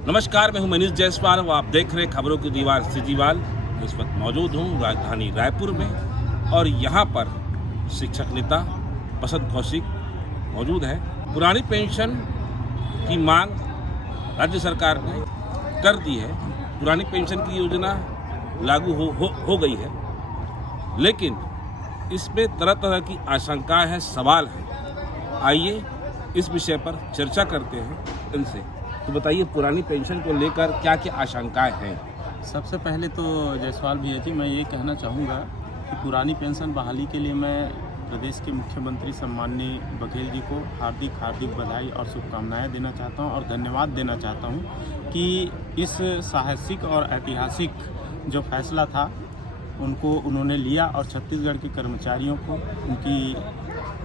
नमस्कार, मैं हूं मनीष जायसवाल और आप देख रहे हैं खबरों की दीवार सिजीवाल। इस वक्त मौजूद हूं राजधानी रायपुर में और यहां पर शिक्षक नेता बसंत कौशिक मौजूद है। पुरानी पेंशन की मांग राज्य सरकार ने कर दी है। पुरानी पेंशन की योजना लागू हो गई है, लेकिन इसमें तरह तरह की आशंकाएं हैं, सवाल हैं। आइए इस विषय पर चर्चा करते हैं इनसे। तो बताइए, पुरानी पेंशन को लेकर क्या क्या आशंकाएं हैं? सबसे पहले तो जायसवाल भैया जी, मैं ये कहना चाहूँगा कि पुरानी पेंशन बहाली के लिए मैं प्रदेश के मुख्यमंत्री सम्माननीय बघेल जी को हार्दिक बधाई और शुभकामनाएं देना चाहता हूं और धन्यवाद देना चाहता हूं कि इस साहसिक और ऐतिहासिक जो फैसला था उनको उन्होंने लिया और छत्तीसगढ़ के कर्मचारियों को उनकी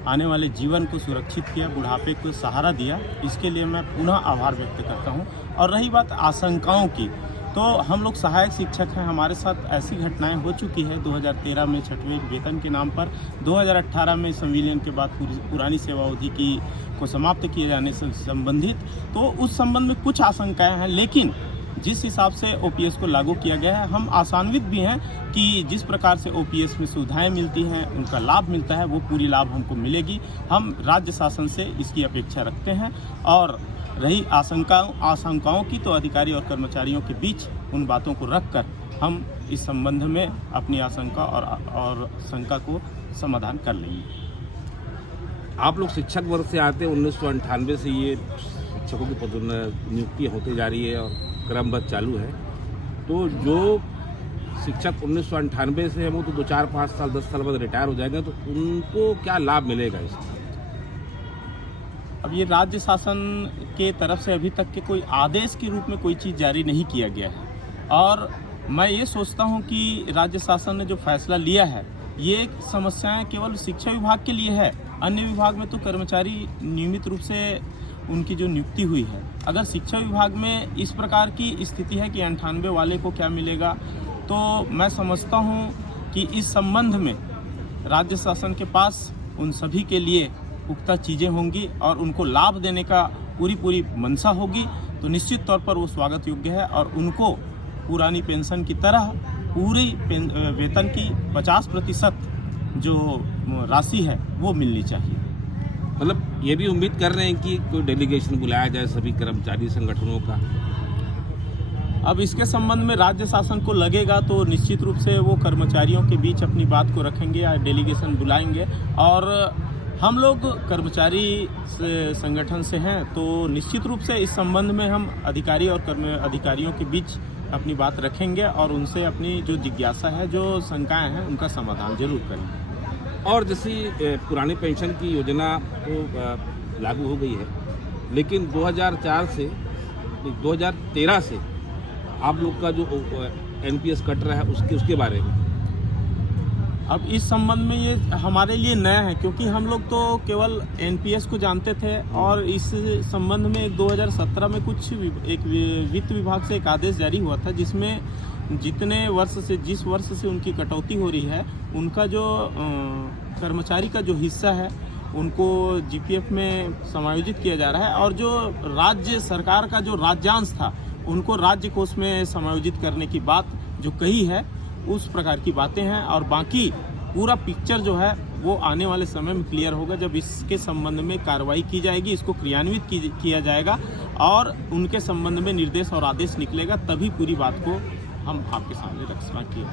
आने वाले जीवन को सुरक्षित किया, बुढ़ापे को सहारा दिया। इसके लिए मैं पुनः आभार व्यक्त करता हूं। और रही बात आशंकाओं की, तो हम लोग सहायक शिक्षक हैं, हमारे साथ ऐसी घटनाएं हो चुकी है 2013 में छठवें वेतन के नाम पर, 2018 में संविलियन के बाद पुरानी सेवा अवधि को समाप्त किए जाने से संबंधित, तो उस संबंध में कुछ आशंकाएं हैं। लेकिन जिस हिसाब से ओपीएस को लागू किया गया है, हम आशान्वित भी हैं कि जिस प्रकार से ओपीएस में सुविधाएं मिलती हैं, उनका लाभ मिलता है, वो पूरी लाभ हमको मिलेगी। हम राज्य शासन से इसकी अपेक्षा रखते हैं। और रही आशंकाओं की, तो अधिकारी और कर्मचारियों के बीच उन बातों को रखकर हम इस संबंध में अपनी आशंका और शंका को समाधान कर लेंगे। आप लोग शिक्षक वर्ग से आते हैं। 1998 से ये शिक्षकों की नियुक्ति होती जा रही है और क्रमबद्ध चालू है। तो जो शिक्षक 1998 से है वो तो 2, 4, 5 साल 10 साल बाद रिटायर हो जाएंगे, तो उनको क्या लाभ मिलेगा इसका? अब ये राज्य शासन के तरफ से अभी तक के कोई आदेश के रूप में कोई चीज़ जारी नहीं किया गया है। और मैं ये सोचता हूँ कि राज्य शासन ने जो फैसला लिया है, ये समस्याएं केवल शिक्षा विभाग के लिए है। अन्य विभाग में तो कर्मचारी नियमित रूप से उनकी जो नियुक्ति हुई है, अगर शिक्षा विभाग में इस प्रकार की स्थिति है कि 98 वाले को क्या मिलेगा, तो मैं समझता हूं कि इस संबंध में राज्य शासन के पास उन सभी के लिए पुख्ता चीज़ें होंगी और उनको लाभ देने का पूरी मंशा होगी। तो निश्चित तौर पर वो स्वागत योग्य है और उनको पुरानी पेंशन की तरह पूरी वेतन की 50% जो राशि है वो मिलनी चाहिए। मतलब ये भी उम्मीद कर रहे हैं कि कोई डेलीगेशन बुलाया जाए सभी कर्मचारी संगठनों का। अब इसके संबंध में राज्य शासन को लगेगा तो निश्चित रूप से वो कर्मचारियों के बीच अपनी बात को रखेंगे या डेलीगेशन बुलाएंगे। और हम लोग कर्मचारी संगठन से हैं, तो निश्चित रूप से इस संबंध में हम अधिकारी और अधिकारियों के बीच अपनी बात रखेंगे और उनसे अपनी जो जिज्ञासा है, जो शंकाएं हैं, उनका समाधान जरूर करेंगे। और जैसी पुरानी पेंशन की योजना तो लागू हो गई है, लेकिन 2013 से आप लोग का जो एनपीएस कट रहा है उसके बारे में अब इस संबंध में ये हमारे लिए नया है, क्योंकि हम लोग तो केवल एनपीएस को जानते थे। और इस संबंध में 2017 में एक वित्त विभाग से एक आदेश जारी हुआ था, जिसमें जिस वर्ष से उनकी कटौती हो रही है, उनका जो कर्मचारी का जो हिस्सा है उनको जीपीएफ में समायोजित किया जा रहा है। और जो राज्य सरकार का जो राज्यांश था उनको राज्य कोष में समायोजित करने की बात जो कही है, उस प्रकार की बातें हैं। और बाकी पूरा पिक्चर जो है वो आने वाले समय में क्लियर होगा, जब इसके संबंध में कार्रवाई की जाएगी, इसको क्रियान्वित किया जाएगा और उनके संबंध में निर्देश और आदेश निकलेगा, तभी पूरी बात को हम आपके सामने रख पाएंगे।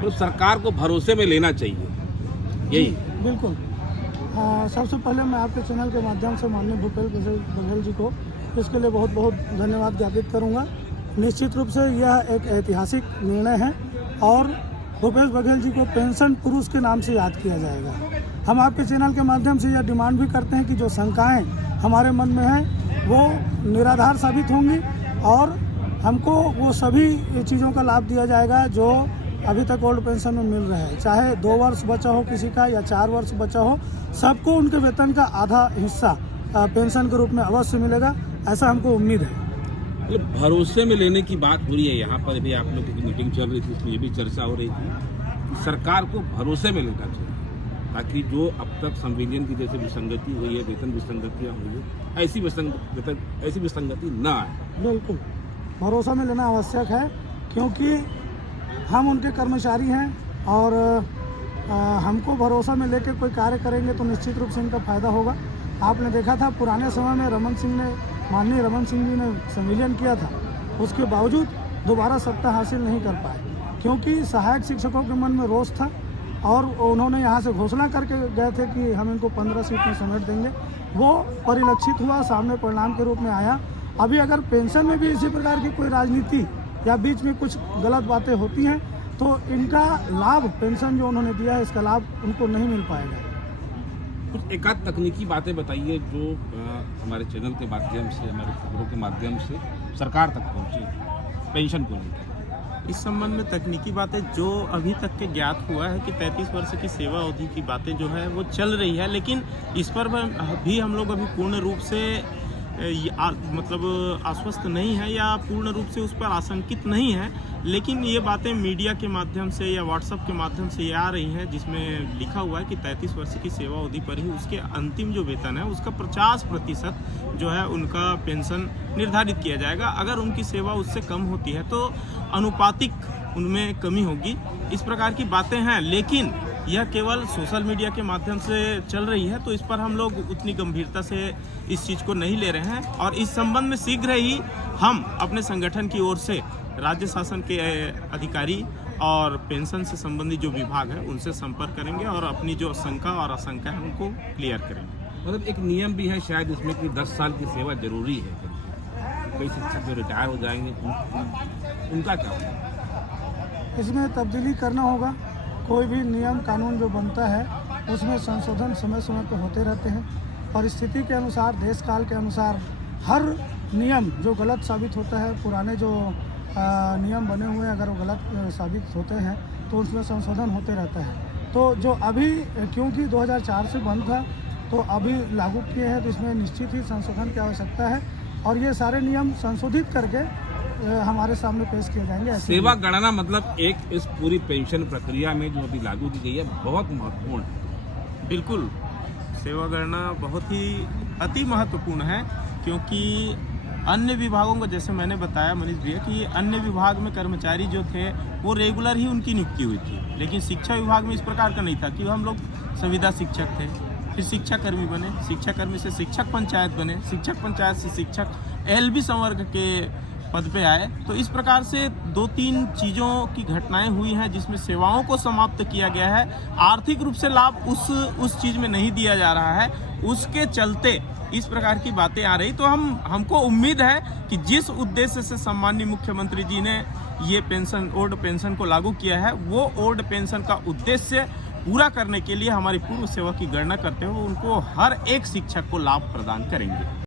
तो सरकार को भरोसे में लेना चाहिए, यही बिल्कुल। सबसे पहले मैं आपके चैनल के माध्यम से माननीय भूपेश बघेल जी को इसके लिए बहुत बहुत धन्यवाद ज्ञापित करूंगा। निश्चित रूप से यह एक ऐतिहासिक निर्णय है और भूपेश बघेल जी को पेंशन पुरुष के नाम से याद किया जाएगा। हम आपके चैनल के माध्यम से यह डिमांड भी करते हैं कि जो शंकाएं हमारे मन में हैं वो निराधार साबित होंगी और हमको वो सभी चीज़ों का लाभ दिया जाएगा जो अभी तक ओल्ड पेंशन में मिल रहा है। चाहे 2 वर्ष बचा हो किसी का या 4 वर्ष बचा हो, सबको उनके वेतन का आधा हिस्सा पेंशन के रूप में अवश्य मिलेगा, ऐसा हमको उम्मीद है। मतलब भरोसे में लेने की बात हो रही है। यहाँ पर भी आप लोगों की मीटिंग चल रही थी, उसमें ये भी चर्चा हो रही थी कि सरकार को भरोसे में लेना चाहिए, ताकि जो अब तक संविलियन की जैसे विसंगति हुई है, वेतन विसंगतियाँ हुई है, ऐसी विसंगति न आए। बिल्कुल। भरोसा में लेना आवश्यक है, क्योंकि हम उनके कर्मचारी हैं और हमको भरोसा में लेकर कोई कार्य करेंगे तो निश्चित रूप से इनका फ़ायदा होगा। आपने देखा था पुराने समय में माननीय रमन सिंह जी ने संविलियन किया था, उसके बावजूद दोबारा सत्ता हासिल नहीं कर पाए, क्योंकि सहायक शिक्षकों के मन में रोष था और उन्होंने यहाँ से घोषणा करके गए थे कि हम इनको 15 सीट में समेट देंगे। वो परिलक्षित हुआ, सामने परिणाम के रूप में आया। अभी अगर पेंशन में भी इसी प्रकार की कोई राजनीति या बीच में कुछ गलत बातें होती हैं तो इनका लाभ, पेंशन जो उन्होंने दिया है इसका लाभ उनको नहीं मिल पाएगा। कुछ एकाध तकनीकी बातें बताइए जो हमारे चैनल के माध्यम से, हमारे खबरों के माध्यम से सरकार तक पहुँचे पेंशन को लेकर। इस संबंध में तकनीकी बातें जो अभी तक के ज्ञात हुआ है कि 33 वर्ष की सेवा अवधि की बातें जो है वो चल रही है, लेकिन इस पर भी हम लोग अभी पूर्ण रूप से मतलब आश्वस्त नहीं है या पूर्ण रूप से उस पर आशंकित नहीं है। लेकिन ये बातें मीडिया के माध्यम से या व्हाट्सएप के माध्यम से ये आ रही हैं, जिसमें लिखा हुआ है कि 33 वर्ष की सेवा अवधि पर ही उसके अंतिम जो वेतन है उसका 50% जो है उनका पेंशन निर्धारित किया जाएगा। अगर उनकी सेवा उससे कम होती है तो अनुपातिक उनमें कमी होगी। इस प्रकार की बातें हैं, लेकिन यह केवल सोशल मीडिया के माध्यम से चल रही है, तो इस पर हम लोग उतनी गंभीरता से इस चीज़ को नहीं ले रहे हैं। और इस संबंध में शीघ्र ही हम अपने संगठन की ओर से राज्य शासन के अधिकारी और पेंशन से संबंधित जो विभाग है उनसे संपर्क करेंगे और अपनी जो शंका और आशंका है उनको क्लियर करेंगे। मतलब एक नियम भी है शायद इसमें कि 10 साल की सेवा जरूरी है। कई शिक्षक जो रिटायर हो जाएंगे उनका क्या होगा? इसमें तब्दीली करना होगा। कोई भी नियम कानून जो बनता है उसमें संशोधन समय समय पर होते रहते हैं। परिस्थिति के अनुसार, देश काल के अनुसार हर नियम जो गलत साबित होता है, पुराने जो नियम बने हुए हैं अगर वो गलत साबित होते हैं तो उसमें संशोधन होते रहता है। तो जो अभी क्योंकि 2004 से बंद था तो अभी लागू किए हैं, तो इसमें निश्चित ही संशोधन की आवश्यकता है और ये सारे नियम संशोधित करके हमारे सामने पेश किए जाएंगे। सेवा गणना मतलब एक इस पूरी पेंशन प्रक्रिया में जो अभी लागू की गई है बहुत महत्वपूर्ण है। बिल्कुल, सेवा गणना बहुत ही अति महत्वपूर्ण है, क्योंकि अन्य विभागों को, जैसे मैंने बताया मनीष भैया, कि अन्य विभाग में कर्मचारी जो थे वो रेगुलर ही उनकी नियुक्ति हुई थी, लेकिन शिक्षा विभाग में इस प्रकार का नहीं था कि हम लोग संविदा शिक्षक थे, फिर शिक्षाकर्मी बने, शिक्षाकर्मी से शिक्षक पंचायत बने, शिक्षक पंचायत से शिक्षक LB संवर्ग के पद पे आए। तो इस प्रकार से 2-3 चीज़ों की घटनाएं हुई हैं जिसमें सेवाओं को समाप्त किया गया है। आर्थिक रूप से लाभ उस चीज़ में नहीं दिया जा रहा है, उसके चलते इस प्रकार की बातें आ रही। तो हमको उम्मीद है कि जिस उद्देश्य से सम्माननीय मुख्यमंत्री जी ने ये ओल्ड पेंशन को लागू किया है, वो ओल्ड पेंशन का उद्देश्य पूरा करने के लिए हमारी पूर्व सेवा की गणना करते हुए उनको हर एक शिक्षक को लाभ प्रदान करेंगे।